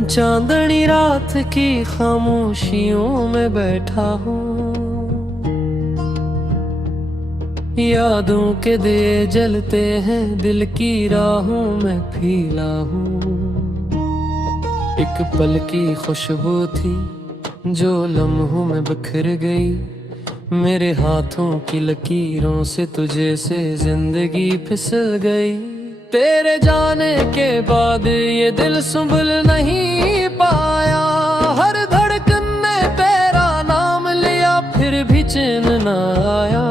चांदनी रात की खामोशियों में बैठा हूँ, यादों के दिए जलते हैं दिल की राहों में फीला हूँ। एक पल की खुशबू थी जो लम्हों में बिखर गई, मेरे हाथों की लकीरों से तुझे से जिंदगी फिसल गई। तेरे जाने के बाद ये दिल संभल नहीं पाया, हर धड़कन ने तेरा नाम लिया फिर भी चैन न आया।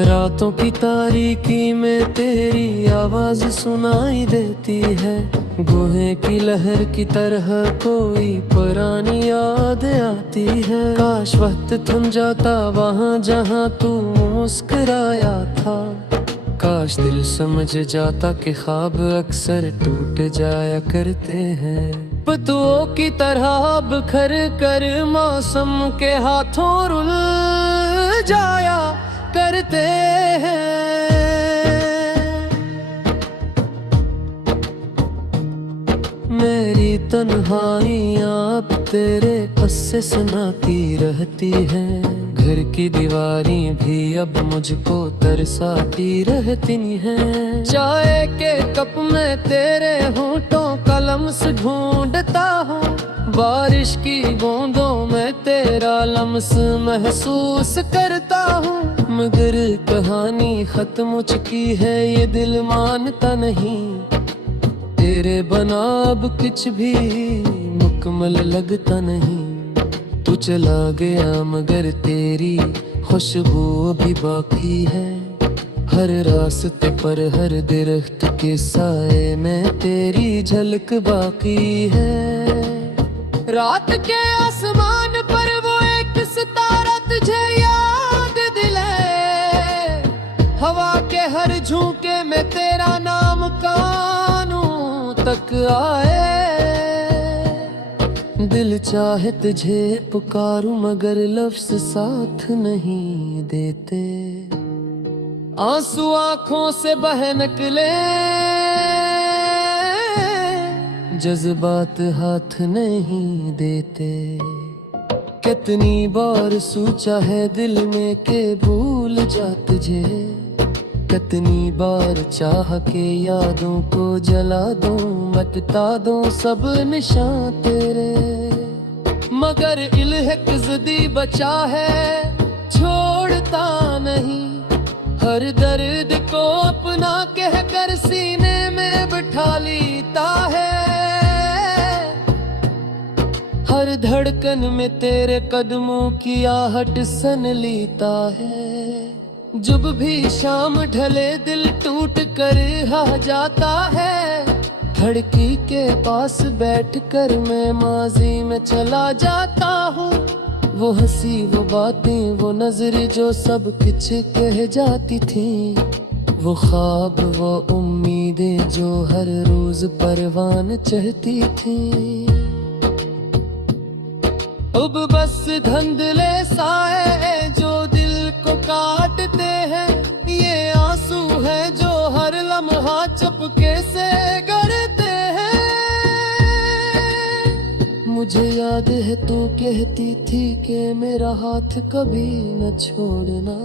रातों की तारीकी में तेरी आवाज सुनाई देती है, गुहे की लहर की तरह कोई पुरानी याद आती है। काश वक्त थम जाता वहाँ जहाँ तू मुस्कुराया था, काश दिल समझ जाता कि ख्वाब अक्सर टूट जाया करते हैं। पतुओं की तरह बिखर कर मौसम के हाथों रुल जाया करते हैं। मेरी तन्हाइयाँ अब तेरे किस्से सुनाती रहती हैं, घर की दीवारें भी अब मुझको तरसाती रहती हैं। चाय के कप में तेरे होंठों का लम्स ढूंढता हूँ, बारिश की बूंदों में तेरा लम्स महसूस करता हूँ। मगर कहानी खत्म हो चुकी है, ये दिल मानता नहीं, तेरे बना अब कुछ भी मुकम्मल लगता नहीं। तू चला गया मगर तेरी खुशबू अभी बाकी है, हर रास्ते पर हर दरख्त के साए में तेरी झलक बाकी है। रात के आसमान पर वो एक सितारा तुझे याद दिलाए, हवा के हर झोंके में तेरा नाम कानों तक आए। दिल चाहे तुझे पुकारूं मगर लफ्ज़ साथ नहीं देते, आंसू आंखों से बह निकले जज्बात हाथ नहीं देते। कितनी बार सोचा है दिल में के भूल जा तुझे, कितनी बार चाह के यादों को जला दूं मिटा दूं सब निशान तेरे, मगर इल्हक ज़िद्दी बचा है छोड़ता नहीं। हर दर्द को अपना कह कर सीने में बिठा लेता है, हर धड़कन में तेरे कदमों की आहट सन लेता है। जब भी शाम ढले दिल टूट कर हा जाता है, खिड़की के पास बैठकर मैं माजी में चला जाता हूँ। वो हंसी वो बातें वो नजर जो सब कुछ कह जाती थी, वो ख्वाब वो उम्मीदें जो हर रोज परवान चाहती थी। अब बस धुंधले साए जो दिल को काटते हैं, ये आंसू है जो हर लम्हा चुपके से गिरते हैं। मुझे याद है तू कहती थी कि मेरा हाथ कभी न छोड़ना,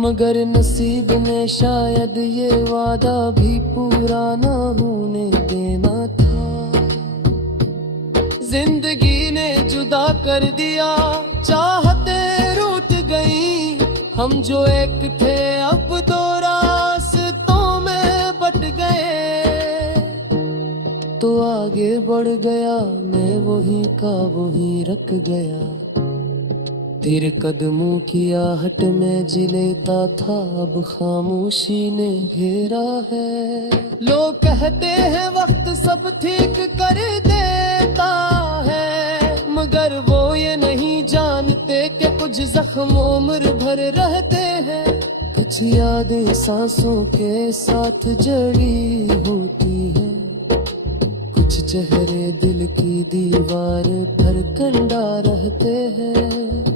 मगर नसीब ने शायद ये वादा भी पूरा न होने देना था। जिंदगी ने जुदा कर दिया, चाहते रूठ गई, हम जो एक थे अब दो रास्तों में बट गए। तो आगे बढ़ गया मैं वहीं का वहीं रख गया, तेरे कदमों की आहट में जी लेता था अब खामोशी ने घेरा है। लोग कहते हैं वक्त सब ठीक कर देता है, मगर वो ये नहीं जानते कि कुछ जख्म उम्र भर रहते हैं। कुछ यादें सांसों के साथ जड़ी होती है, कुछ चेहरे दिल की दीवार पर कंडा रहते हैं।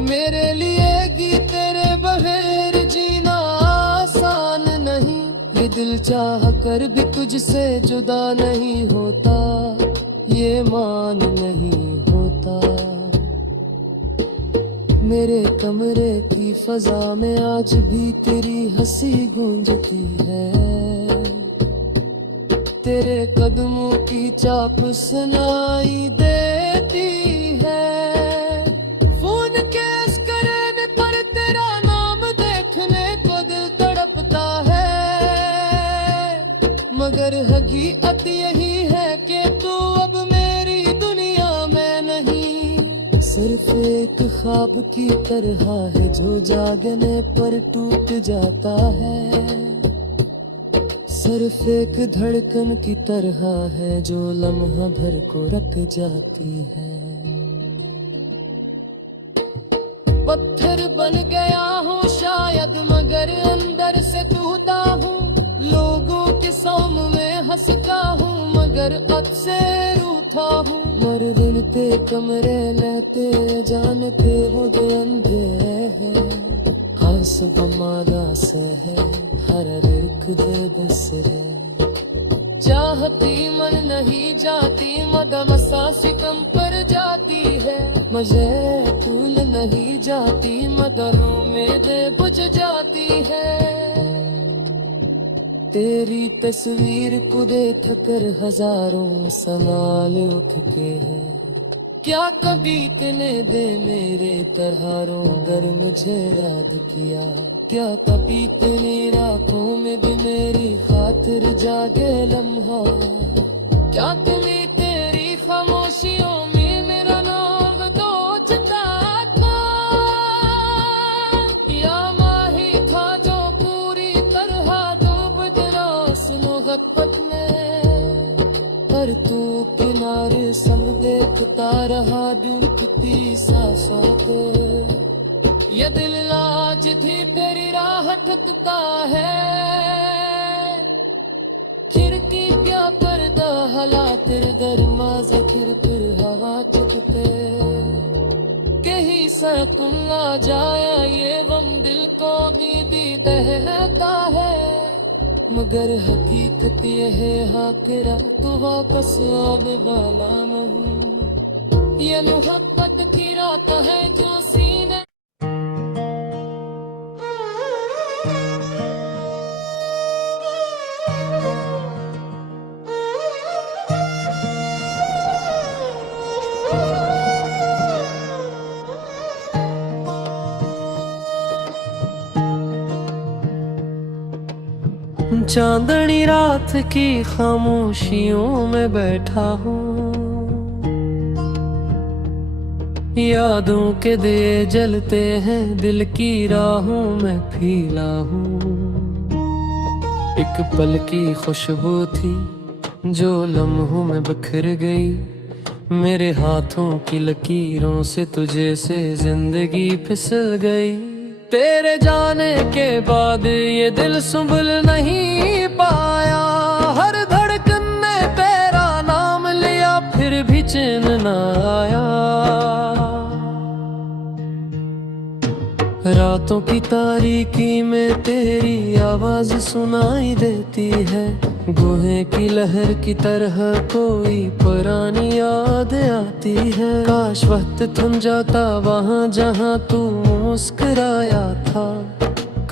मेरे लिए गीत तेरे बगैर जीना आसान नहीं, ये दिल चाह कर भी तुझसे जुदा नहीं होता, ये मान नहीं होता। मेरे कमरे की फजा में आज भी तेरी हंसी गूंजती है, तेरे कदमों की चाप सुनाई देती है। फोन के स्क्रीन पर तेरा नाम देखने को दिल तड़पता है, मगर हकीकत यही है कि तू अब मेरी दुनिया में नहीं। सिर्फ एक ख्वाब की तरह है जो जागने पर टूट जाता है, सिर्फ एक धड़कन की तरह है जो लम्हा भर को रख जाती है। पत्थर बन गया हूँ शायद, मगर अंदर से टूटा हूँ। लोगों के सामने हंसता हूँ, मगर अब से रूठा हूँ। मर दिन ते कमरे लेते जानते मुझे अंधे हैं, हंस बमादा से है हर एक दे बसरे। चाहती मन नहीं जाती, मदम सा सिकम पर जाती है। मुझे तूल नहीं जाती, मदरों में दे बुझ जाती है। तेरी तस्वीर को देख कर हजारों सवाल उठ के है, क्या कभी तूने दे मेरे तरहारों दर मुझे याद किया। क्या कभी तेरी रातों में भी मेरी खातिर जागे लम्हा, क्या कभी तेरी खामोशियों में मेरा नाम सोचता था। या माही था जो पूरी तरह डूब गया उस मोहब्बत में, पर तू किनारे संग देखता रहा डूबती सांसों को। ये दिल आज भी तेरी राह ठकता है, खिड़की क्या पर्दा हला तेरे दरवाजा फिर हवा चुकते। कहीं सकून आ जाए ये गम दिल को भी दहता है, मगर हकीकत यह है हाकिरा तू वापस अब वाला न हूँ। ये मोहब्बत की रात है जो सीने चांदनी रात की खामोशियों में बैठा हूँ, यादों के दिए जलते हैं दिल की राहों में फीला हूँ। एक पल की खुशबू थी जो लम्हों में बिखर गई, मेरे हाथों की लकीरों से तुझे से जिंदगी फिसल गई। तेरे जाने के बाद ये दिल संभल नहीं पाया, हर धड़कन ने तेरा नाम लिया फिर भी चैन न आया। रातों की तारीकी में तेरी आवाज सुनाई देती है, गुहे की लहर की तरह कोई पुरानी याद आती है। काश वक्त थम जाता वहाँ जहाँ तू मुस्कुराया था,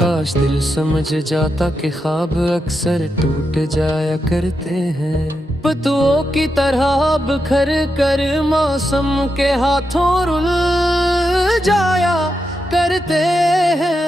काश दिल समझ जाता कि ख्वाब अक्सर टूट जाया करते हैं। पत्तों की तरह बिखर कर मौसम के हाथों रुल जाया करते हैं।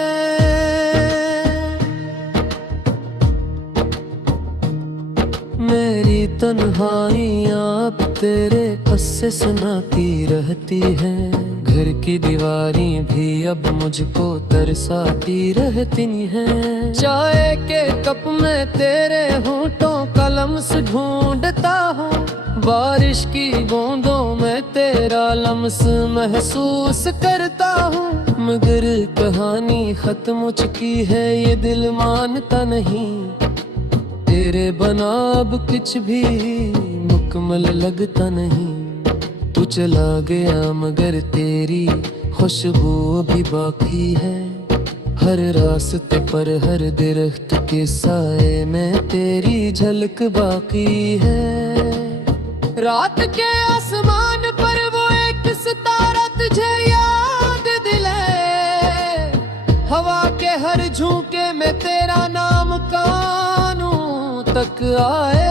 मेरी तन्हाइयाँ अब तेरे किस्से सुनाती रहती हैं, घर की दीवारें भी अब मुझको तरसाती रहती हैं। चाय के कप में तेरे होठों का लम्स ढूंढता हूँ, बारिश की बूंदों में तेरा लम्स महसूस करता हूँ। मगर कहानी खत्म हो चुकी है ये दिल मानता नहीं, तेरे बना अब कुछ भी मुकम्मल लगता नहीं। तू चला गया मगर तेरी खुशबू अभी बाकी है, हर रास्ते पर हर दरख्त के साए में तेरी झलक बाकी है। रात के आसमान पर वो एक सितारा तुझे याद दिलाए, हवा के हर झोंके में तेरा नाम कानों तक आए।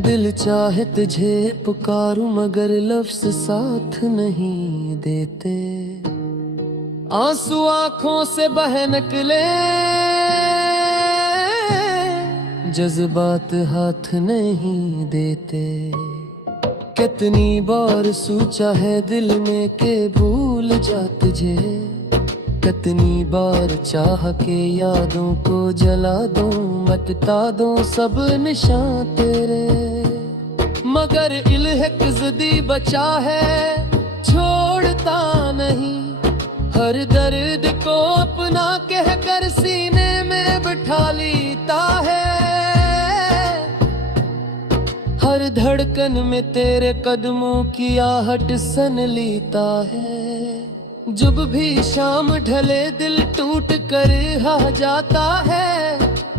दिल चाहे तुझे पुकारूं मगर लफ्ज़ साथ नहीं देते, आंसू आंखों से बह निकले, जज्बात हाथ नहीं देते। कितनी बार सोचा है दिल में के भूल जा तुझे, कितनी बार चाह के यादों को जला दूं, मिटा दूं सब निशान तेरे, मगर इल्हक ज़िद्दी बचा है छोड़ता नहीं। हर दर्द को अपना कह कर सीने में बिठा लेता है, हर धड़कन में तेरे कदमों की आहट सन लेता है। जब भी शाम ढले दिल टूट कर हा जाता है,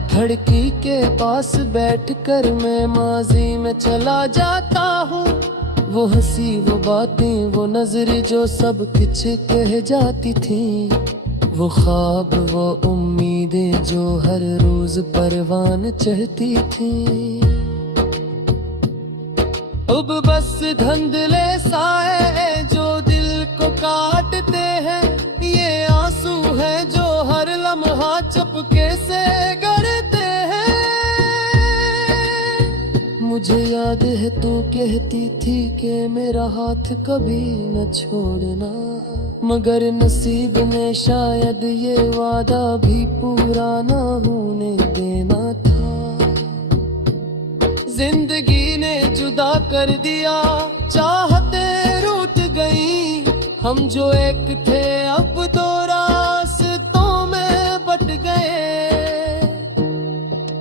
खिड़की के पास बैठकर मैं माजी में चला जाता हूँ। वो हंसी वो बातें वो नजर जो सब कुछ कह जाती थी, वो ख्वाब वो उम्मीदें जो हर रोज परवान चढ़ती थी। अब बस धुंधले साए जो दिल को काटते हैं, ये आंसू है जो हर लम्हा चुपके से गिरते हैं। मुझे याद है तू कहती थी कि मेरा हाथ कभी न छोड़ना, मगर नसीब ने शायद ये वादा भी पूरा न होने देना था। जिंदगी ने जुदा कर दिया, चाहते रूठ गई, हम जो एक थे अब दो रास्तों में बट गए।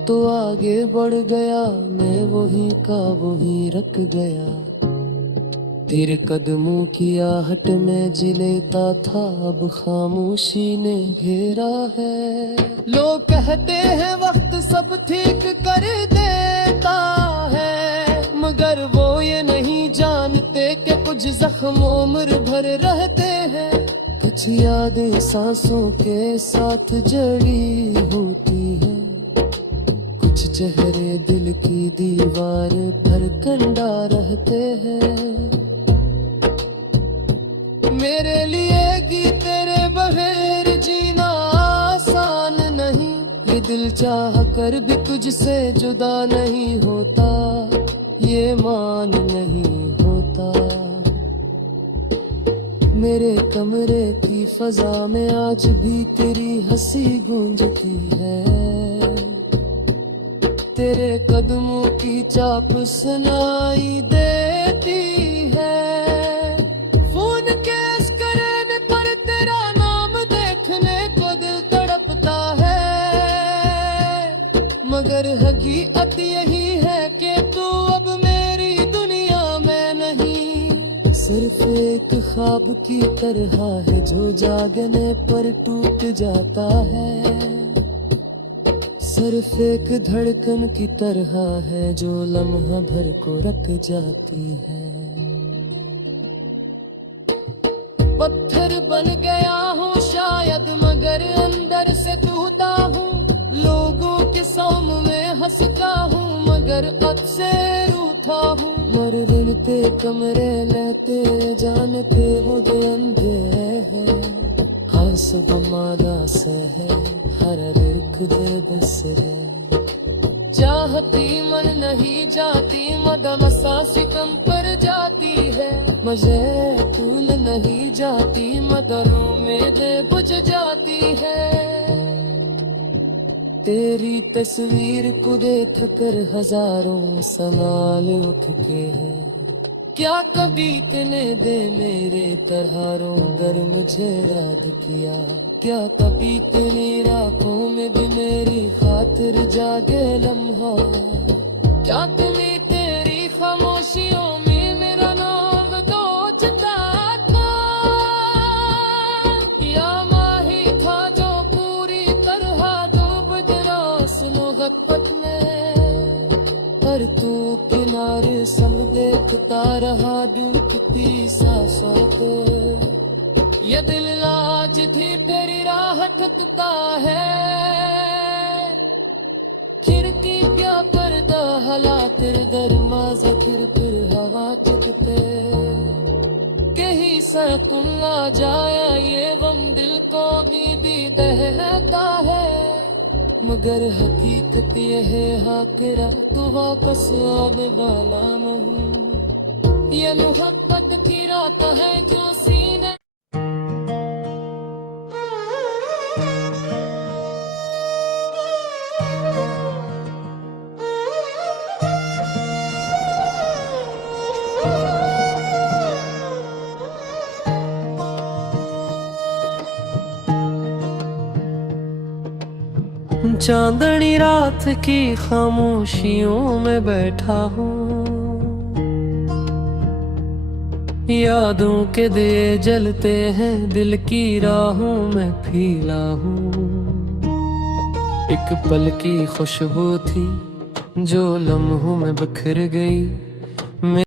तो आगे बढ़ गया मैं वहीं का वहीं रख गया, तेरे कदमों की आहट में जी लेता था, अब खामोशी ने घेरा है। लोग कहते हैं वक्त सब ठीक कर देता है, मगर वो ये नहीं जानते कि कुछ जख्म उम्र भर रहते हैं। कुछ यादें सांसों के साथ जड़ी होती है, कुछ चेहरे दिल की दीवार पर कंडा रहते हैं। मेरे लिए गीत तेरे बगैर जीना आसान नहीं, ये दिल चाह कर भी तुझसे जुदा नहीं होता, ये मान नहीं होता। मेरे कमरे की फजा में आज भी तेरी हंसी गूंजती है, तेरे कदमों की चाप सुनाई देती है। फोन के स्क्रीन पर तेरा नाम देखने को दिल तड़पता है, मगर हकीकत यही है कि तू अब मेरी दुनिया में नहीं। सिर्फ एक ख्वाब की तरह है जो जागने पर टूट जाता है, सिर्फ एक धड़कन की तरह है जो लम्हा भर को रख जाती है। पत्थर बन गया हूँ शायद मगर अंदर से टूटा हूँ, लोगों के सामने हंसता हूँ मगर अब से रूठा हूँ। मर दिलते कमरे लेते जानते मुझे अंधे है, हर सुबह मादा से है हर रिख दे बसरे। चाहती मन नहीं जाती मदम सा सितम पर जाती है, मुझे तूल नहीं जाती मदरों में दे बुझ जाती है। तेरी तस्वीर को देख कर हजारों सवाल उठ के है, क्या कभी तूने दे मेरे तरहारों दर मुझे याद किया, क्या कभी तेरी राहों में भी मेरी खातिर जागे लम्हा, क्या तुम्हें तेरी खामोशियों में मेरा नाम सोचता था, या माही ये दिल आज भी तेरी राह ठकता है, खिड़की क्या पर्दा हला तेरे दरवाजा फिर हवा चकते, कहीं से तुम आ जाया ये गम दिल को भी दहता है, मगर हकीकत ये है हाकिरा तू वापस आने वाला नहीं, ये मुहब्बत की रात है जो सीने चांदनी रात की खामोशियों में बैठा हूँ, यादों के दिए जलते हैं दिल की राहों में फीला हूँ, एक पल की खुशबू थी जो लम्हों में बिखर गई।